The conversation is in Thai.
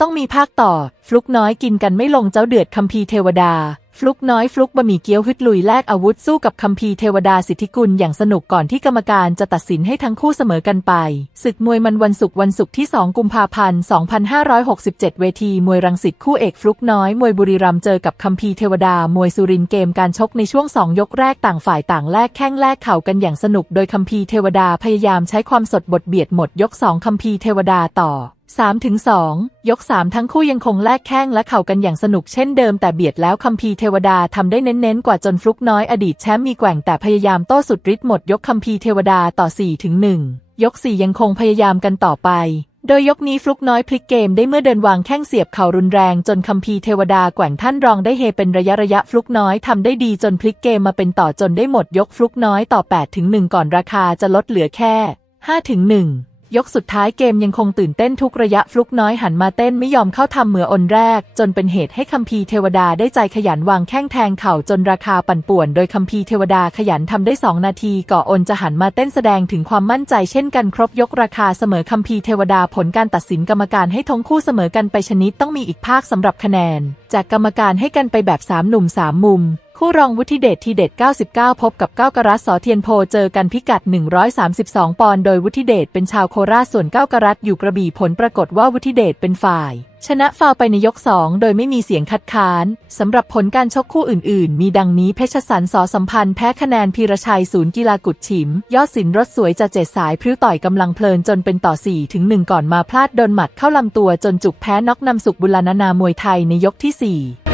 ต้องมีภาคต่อ ฟลุกน้อยกินกันไม่ลงเจ้าเดือดคัมภีร์เทวดาฟลุกน้อยฟลุกบะหมี่เกี๊ยวฮึดลุยแลกอาวุธสู้กับคัมภีร์เทวดาสิทธิกุลอย่างสนุกก่อนที่กรรมการจะตัดสินให้ทั้งคู่เสมอกันไป ศึกมวยมันวันศุกร์วันศุกร์ที่ 2 กุมภาพันธ์ 2567 เวทีมวยรังสิตคู่เอกฟลุกน้อยมวยบุรีรัมย์เจอกับคัมภีร์เทวดามวยสุรินเกมการชกในช่วง 2 ยกแรกต่างฝ่ายต่างแลกแข้งแลกเข่ากันอย่างสนุก โดยคัมภีร์เทวดาพยายามใช้ความสดบทเบียดหมดยก 2 คัมภีร์เทวดาต่อ3ถึง2ยก 3 ทั้งคู่ยังคงแลกแข้งและเข่ากันอย่างสนุกเช่นเดิมแต่เบียดแล้วคัมภีร์เทวดาทำได้เน้นๆ กว่าจนฟลุกน้อยอดีตแชมป์มีแกว่งแต่พยายามโต้สุดฤทธิ์หมดยกคัมภีเทวดาต่อ4ถึง1ยก 4 ยังคงพยายามกันต่อไป โดยยกนี้ฟลุกน้อยพลิกเกมได้เมื่อเดินวางแข้งเสียบเข่ารุนแรงจนคัมภีเทวดาแกว่งท่านรองได้เฮเป็นระยะระยะฟลุกน้อยทำได้ดีจนพลิกเกมมาเป็นต่อจนได้หมดยกฟลุกน้อยต่อ8ถึง1ก่อนราคาจะลดเหลือแค่5ถึง1 ยกสุดท้ายเกมยังคงตื่นเต้นทุกระยะฟลุกน้อยหันมาเต้นไม่ยอมเข้าทำเหมืออนแรก จนเป็นเหตุให้คัมภีร์เทวดาได้ใจขยันวางแข้งแทงเข่าจนราคาปั่นป่วน โดยคัมภีร์เทวดาขยันทำได้ 2 นาทีก่ออนจะหันมาเต้นแสดงถึงความมั่นใจเช่นกันครบยกราคาเสมอคัมภีร์เทวดาผลการตัดสินกรรมการให้ทงคู่เสมอกันไปชนิดต้องมีอีกภาคสำหรับคะแนน จากกรรมการให้กันไปแบบสามหนุ่มสามมุม คู่รองวุฒิเดชทีเด็ด 99 พบกับ9กรัตสอเทียนโพเจอกันพิกัด 132 ปอนด์โดยวุฒิเดชเป็นชาวโคราชส่วน9กรัตอยู่กระบี่ผลปรากฏว่าวุฒิเดชเป็นฝ่าย ชนะฟาวไปในยก 2 โดยไม่มีเสียงคัดค้านสำหรับผลการชกคู่อื่นๆ มีดังนี้เพชรสันสอสัมพันธ์แพ้คะแนนพีรชัยศูนย์กีฬากุดฉิม ยอดสินรถสวยจะเจ็ดสายพริ้วต่อยกำลังเพลินจนเป็นต่อ4ถึง1ก่อนมาพลาดโดนหมัดเข้าลำตัวจนจุกแพ้น็อกนำสุกบุรณนามวยไทยในยกที่ 4